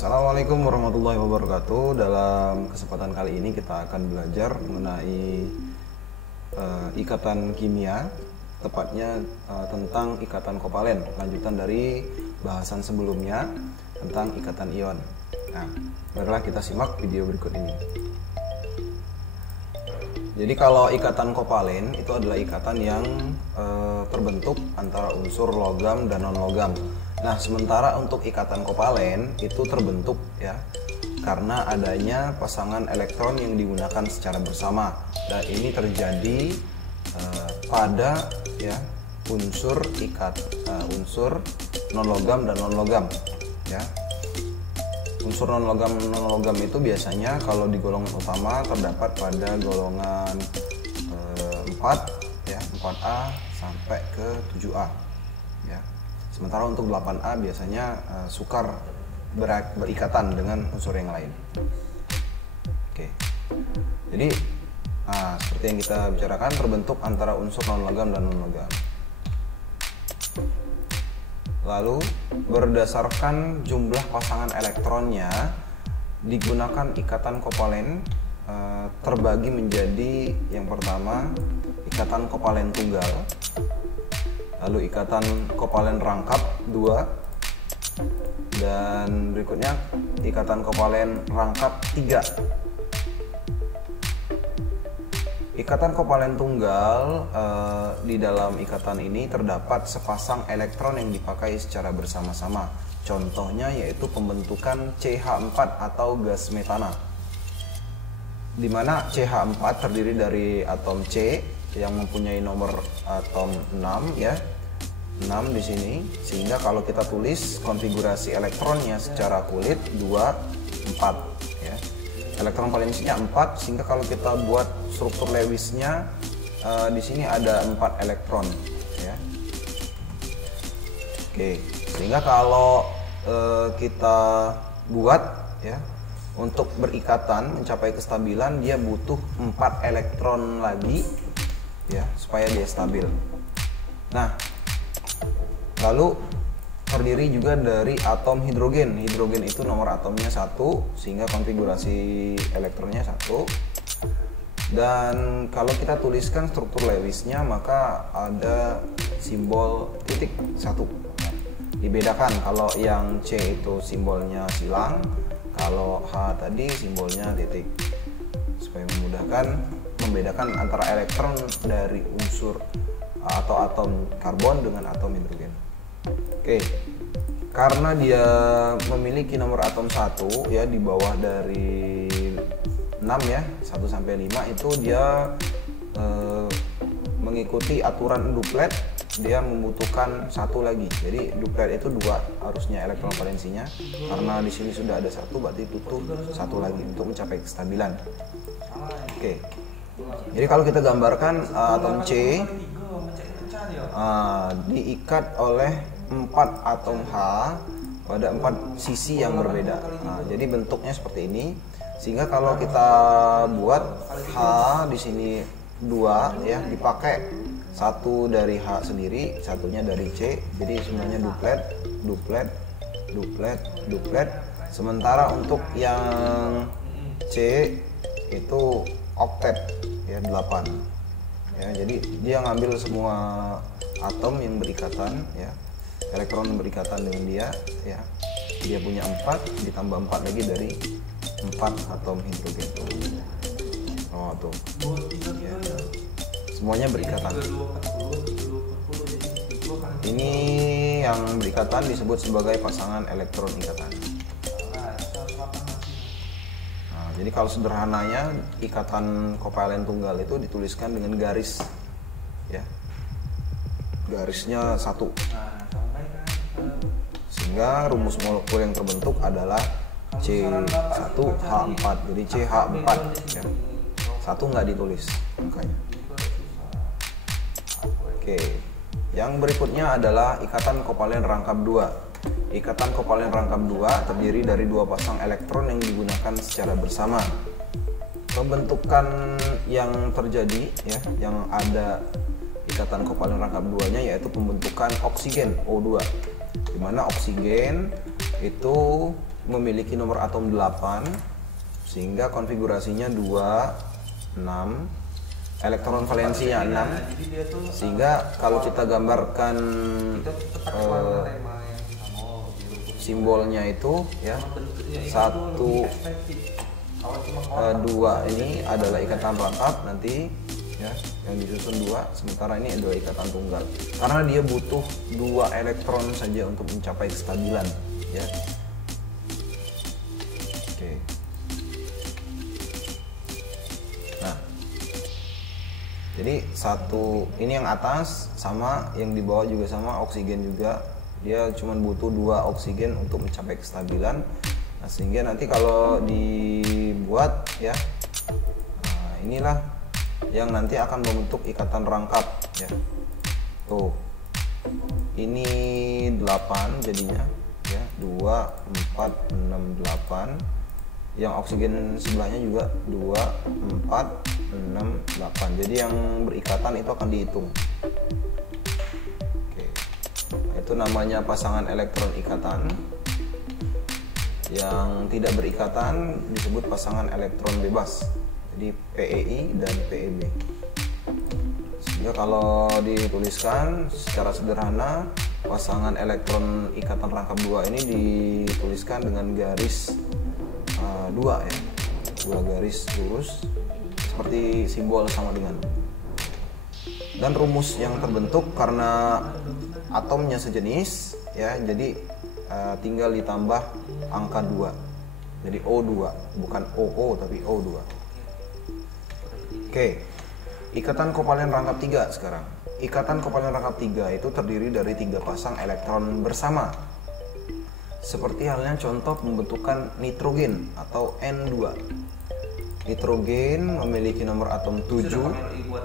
Assalamualaikum warahmatullahi wabarakatuh. Dalam kesempatan kali ini kita akan belajar mengenai ikatan kimia, tepatnya tentang ikatan kovalen, lanjutan dari bahasan sebelumnya tentang ikatan ion. Nah, marilah kita simak video berikut ini. Jadi kalau ikatan kovalen itu adalah ikatan yang terbentuk antara unsur logam dan non-logam. Nah, sementara untuk ikatan kovalen itu terbentuk ya karena adanya pasangan elektron yang digunakan secara bersama. Dan ini terjadi pada ya unsur non-logam dan non-logam ya. Unsur non-logam itu biasanya kalau di golongan utama terdapat pada golongan 4 ya, 4A sampai ke 7A ya. Sementara untuk 8A biasanya sukar berikatan dengan unsur yang lain. Oke. Jadi seperti yang kita bicarakan, terbentuk antara unsur non-logam dan non-logam. Lalu berdasarkan jumlah pasangan elektronnya digunakan ikatan kovalen terbagi menjadi yang pertama ikatan kovalen tunggal, lalu ikatan kovalen rangkap 2, dan berikutnya ikatan kovalen rangkap 3. Ikatan kovalen tunggal, di dalam ikatan ini terdapat sepasang elektron yang dipakai secara bersama-sama. Contohnya yaitu pembentukan CH4 atau gas metana, di mana CH4 terdiri dari atom C yang mempunyai nomor atom 6 ya, 6 di sini, sehingga kalau kita tulis konfigurasi elektronnya secara kulit 2, 4 ya. Elektron valensinya 4, sehingga kalau kita buat struktur Lewisnya di sini ada 4 elektron ya. Oke, sehingga kalau kita buat ya untuk berikatan mencapai kestabilan dia butuh 4 elektron lagi ya supaya dia stabil. Nah, lalu terdiri juga dari atom hidrogen. Hidrogen itu nomor atomnya 1, sehingga konfigurasi elektronnya 1. Dan kalau kita tuliskan struktur Lewisnya maka ada simbol titik 1. Dibedakan, kalau yang C itu simbolnya silang, kalau H tadi simbolnya titik, supaya memudahkan membedakan antara elektron dari unsur atau atom karbon dengan atom hidrogen. Oke, karena dia memiliki nomor atom 1 ya, di bawah dari 6 ya, 1 sampai 5 itu dia mengikuti aturan duplet, dia membutuhkan 1 lagi. Jadi duplet itu 2 harusnya elektron valensinya, karena di sini sudah ada 1 berarti butuh 1 lagi untuk mencapai kestabilan. Oke. Jadi kalau kita gambarkan atom C diikat oleh 4 atom H pada 4 sisi yang berbeda. Jadi bentuknya seperti ini. Sehingga kalau kita buat H di sini 2 ya, dipakai 1 dari H sendiri, satunya dari C. Jadi semuanya duplet, duplet, duplet, duplet. Sementara untuk yang C itu oktet ya, 8. Ya, jadi dia ngambil semua atom yang berikatan ya, elektron yang berikatan dengan dia ya. Dia punya 4 ditambah 4 lagi dari 4 atom hidrogen. Oh tuh ya. Semuanya berikatan. Ini yang berikatan disebut sebagai pasangan elektron ikatan. Jadi kalau sederhananya ikatan kovalen tunggal itu dituliskan dengan garis ya, garisnya 1, sehingga rumus molekul yang terbentuk adalah C1H4. jadi CH4 ya. 1 nggak ditulis angkanya. Oke, yang berikutnya adalah ikatan kovalen rangkap 2. Ikatan kovalen rangkap 2 terdiri dari 2 pasang elektron yang digunakan secara bersama. Pembentukan yang terjadi ya, yang ada ikatan kovalen rangkap 2-nya yaitu pembentukan oksigen O2, di mana oksigen itu memiliki nomor atom 8 sehingga konfigurasinya 2, 6, elektron valensinya 6, sehingga kalau kita gambarkan simbolnya itu ya 1, 2 ini adalah ikatan rangkap nanti ya, yang disusun 2, sementara ini adalah ikatan tunggal karena dia butuh 2 elektron saja untuk mencapai kestabilan ya. Oke. Nah, jadi satu ini yang atas sama, yang di bawah juga sama, oksigen juga, dia cuma butuh 2 oksigen untuk mencapai kestabilan. Nah, sehingga nanti kalau dibuat ya, nah, inilah yang nanti akan membentuk ikatan rangkap ya. Tuh, ini 8 jadinya ya, 2, 4, 6, 8. Yang oksigen sebelahnya juga 2, 4, 6, 8. Jadi yang berikatan itu akan dihitung. Oke. Itu namanya pasangan elektron ikatan. Yang tidak berikatan disebut pasangan elektron bebas. Jadi PEI dan PEB. Sehingga kalau dituliskan secara sederhana, pasangan elektron ikatan rangkap 2 ini dituliskan dengan garis 2 ya, 2 garis lurus seperti simbol sama dengan. Dan rumus yang terbentuk karena atomnya sejenis ya, jadi tinggal ditambah angka 2. Jadi O2, bukan OO tapi O2. Oke. Ikatan kovalen rangkap 3 sekarang. Ikatan kovalen rangkap 3 itu terdiri dari 3 pasang elektron bersama. Seperti halnya contoh pembentukan nitrogen atau N2. Nitrogen memiliki nomor atom 7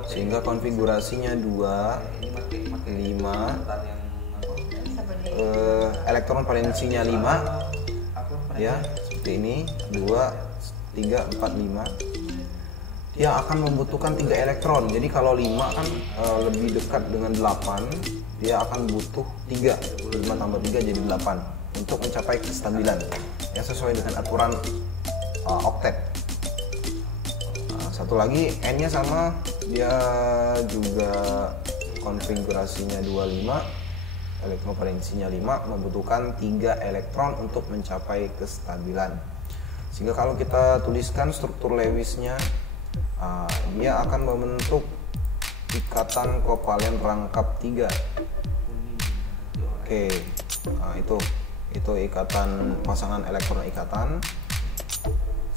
sehingga konfigurasinya 2, 5, elektron valensinya 5 ya, seperti ini, 2, 3, 4, 5. Dia akan membutuhkan 3 elektron. Jadi kalau 5 kan lebih dekat dengan 8, dia akan butuh 3. 5 tambah 3 jadi 8 untuk mencapai kestabilan ya, sesuai dengan aturan oktet. Nah, satu lagi N-nya sama, dia juga konfigurasinya 25, elektron valensinya 5, membutuhkan 3 elektron untuk mencapai kestabilan. Sehingga kalau kita tuliskan struktur Lewisnya, dia akan membentuk ikatan kovalen rangkap 3. Oke, nah, itu ikatan pasangan elektron ikatan.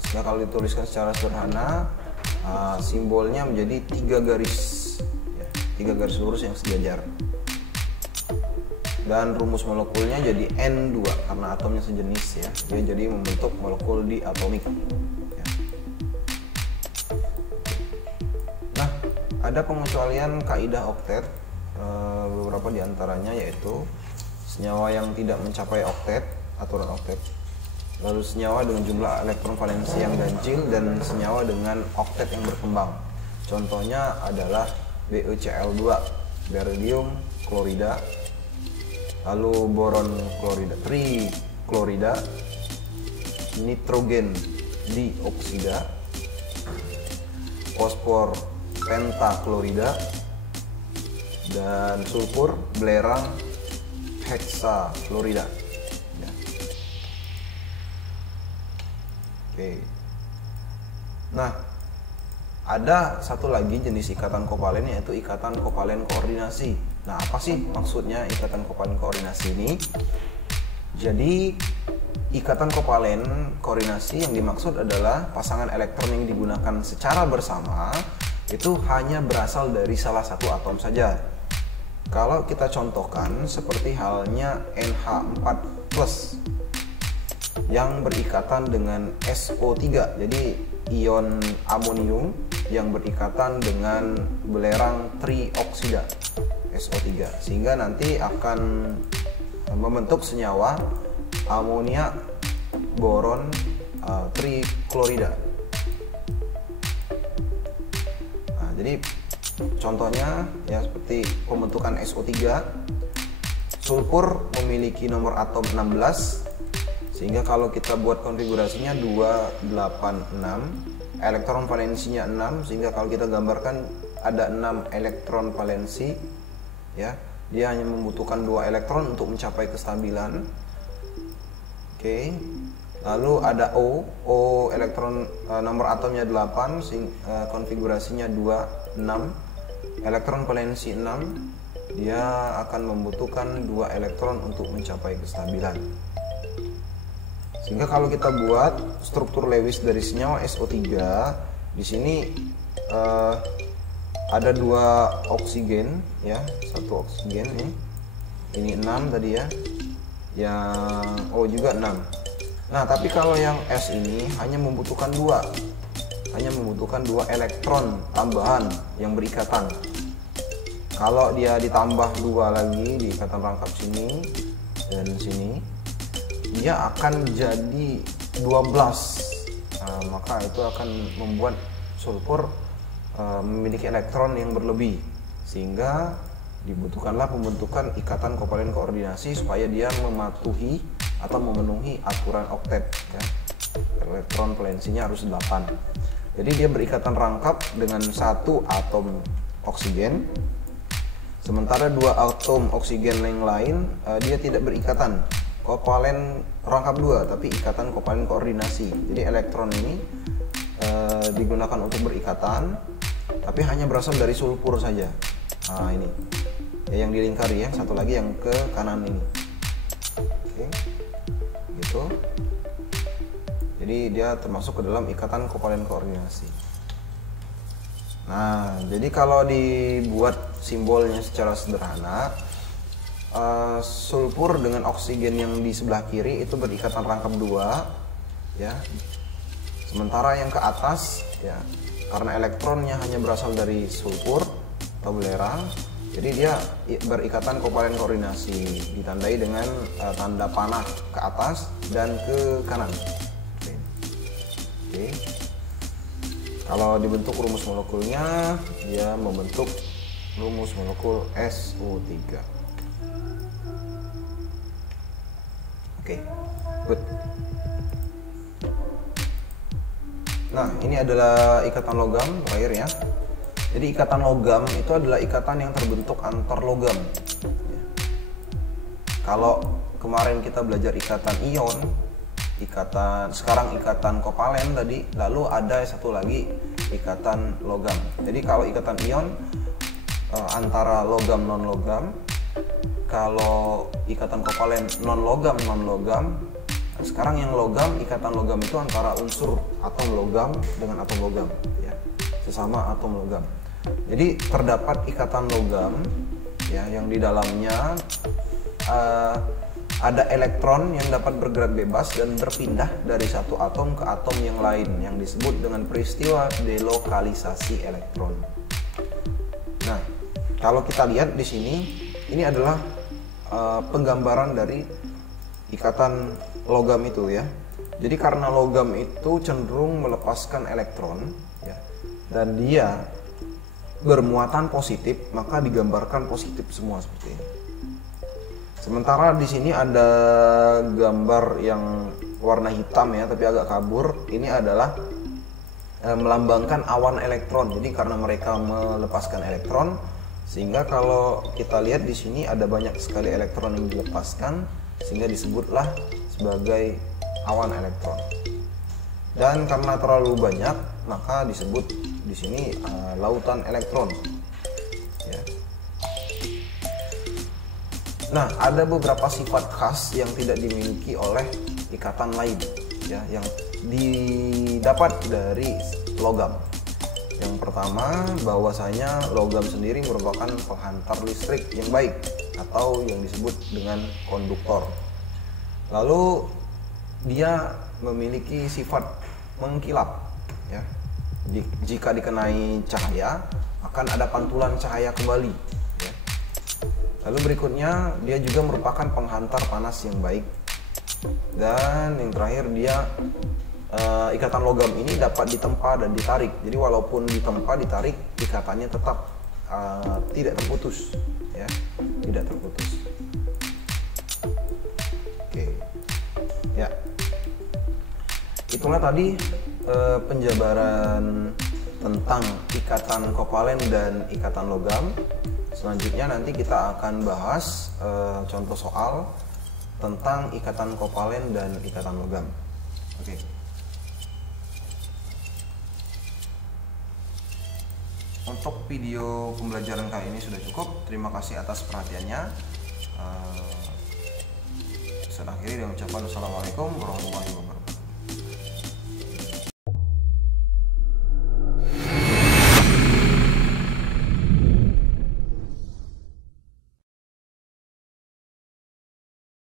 Sehingga kalau dituliskan secara sederhana, simbolnya menjadi 3 garis ya, 3 garis lurus yang sejajar. Dan rumus molekulnya jadi N2 karena atomnya sejenis ya, dia jadi membentuk molekul diatomik ya. Nah, ada pengecualian kaidah oktet, beberapa diantaranya yaitu senyawa yang tidak mencapai oktet, aturan oktet, lalu senyawa dengan jumlah elektron valensi yang ganjil, dan senyawa dengan oktet yang berkembang. Contohnya adalah BeCl2, beridium klorida, lalu boron klorida, triklorida, nitrogen dioksida, fosfor pentaklorida, dan sulfur belerang heksaklorida ya. Oke. Nah, ada satu lagi jenis ikatan kovalen yaitu ikatan kovalen koordinasi. Nah, apa sih maksudnya ikatan kovalen koordinasi ini? Jadi, ikatan kovalen koordinasi yang dimaksud adalah pasangan elektron yang digunakan secara bersama itu hanya berasal dari salah satu atom saja. Kalau kita contohkan seperti halnya NH4+ yang berikatan dengan SO3, jadi ion amonium yang berikatan dengan belerang trioksida SO3, sehingga nanti akan membentuk senyawa amonia boron triklorida. Nah, jadi contohnya ya seperti pembentukan SO3, sulfur memiliki nomor atom 16 Sehingga kalau kita buat konfigurasinya 286, elektron valensinya 6, sehingga kalau kita gambarkan ada 6 elektron valensi, ya, dia hanya membutuhkan 2 elektron untuk mencapai kestabilan. Oke. Lalu ada O elektron nomor atomnya 8, konfigurasinya 26, elektron valensi 6, dia akan membutuhkan 2 elektron untuk mencapai kestabilan. Sehingga kalau kita buat struktur Lewis dari senyawa SO3, di sini ada 2 oksigen, ya, 1 oksigen nih. Ini 6 tadi ya. Yang O juga 6. Nah, tapi kalau yang S ini hanya membutuhkan 2. Hanya membutuhkan 2 elektron tambahan yang berikatan. Kalau dia ditambah 2 lagi di ikatan rangkap sini dan sini, dia akan jadi 12. Nah, maka itu akan membuat sulfur memiliki elektron yang berlebih, sehingga dibutuhkanlah pembentukan ikatan kovalen koordinasi supaya dia mematuhi atau memenuhi aturan oktet, ya. Elektron valensinya harus 8. Jadi dia berikatan rangkap dengan 1 atom oksigen, sementara 2 atom oksigen yang lain dia tidak berikatan kovalen rangkap 2, tapi ikatan kovalen koordinasi. Jadi elektron ini digunakan untuk berikatan, tapi hanya berasal dari sulfur saja. Nah, ini ya, yang dilingkari ya, satu lagi yang ke kanan ini. Oke, gitu. Jadi dia termasuk ke dalam ikatan kovalen koordinasi. Nah, jadi kalau dibuat simbolnya secara sederhana, sulfur dengan oksigen yang di sebelah kiri itu berikatan rangkap 2, ya. Sementara yang ke atas, ya, karena elektronnya hanya berasal dari sulfur atau belerang, jadi dia berikatan kovalen koordinasi, ditandai dengan tanda panah ke atas dan ke kanan. Oke. Kalau dibentuk rumus molekulnya, dia membentuk rumus molekul SO3. Oke, good. Nah, ini adalah ikatan logam terakhir ya. Jadi ikatan logam itu adalah ikatan yang terbentuk antar logam. Kalau kemarin kita belajar ikatan ion, sekarang ikatan kovalen tadi, lalu ada satu lagi ikatan logam. Jadi kalau ikatan ion antara logam non logam, kalau ikatan kovalen non logam. Sekarang yang logam, ikatan logam itu antara unsur atom logam dengan atom logam, ya, sesama atom logam. Jadi terdapat ikatan logam, ya, yang di dalamnya ada elektron yang dapat bergerak bebas dan berpindah dari satu atom ke atom yang lain, yang disebut dengan peristiwa delokalisasi elektron. Nah, kalau kita lihat di sini, ini adalah penggambaran dari ikatan logam itu, ya. Jadi karena logam itu cenderung melepaskan elektron, ya, dan dia bermuatan positif, maka digambarkan positif semua seperti ini. Sementara di sini ada gambar yang warna hitam, ya, tapi agak kabur. Ini adalah melambangkan awan elektron. Jadi karena mereka melepaskan elektron, sehingga kalau kita lihat di sini ada banyak sekali elektron yang dilepaskan, sehingga disebutlah sebagai awan elektron. Dan karena terlalu banyak, maka disebut di sini lautan elektron. Ya. Nah, ada beberapa sifat khas yang tidak dimiliki oleh ikatan lain, ya, yang didapat dari logam. Yang pertama, bahwasanya logam sendiri merupakan penghantar listrik yang baik atau yang disebut dengan konduktor. Lalu dia memiliki sifat mengkilap, ya. Jika dikenai cahaya akan ada pantulan cahaya kembali, ya. Lalu berikutnya, dia juga merupakan penghantar panas yang baik. Dan yang terakhir, dia ikatan logam ini dapat ditempa dan ditarik. Jadi walaupun ditempa, ditarik, ikatannya tetap tidak terputus, ya, tidak terputus. Oke, ya. Itulah tadi penjabaran tentang ikatan kovalen dan ikatan logam. Selanjutnya nanti kita akan bahas contoh soal tentang ikatan kovalen dan ikatan logam. Oke. Untuk video pembelajaran kali ini sudah cukup. Terima kasih atas perhatiannya. Saya akhiri dengan ucapan wassalamualaikum warahmatullahi wabarakatuh.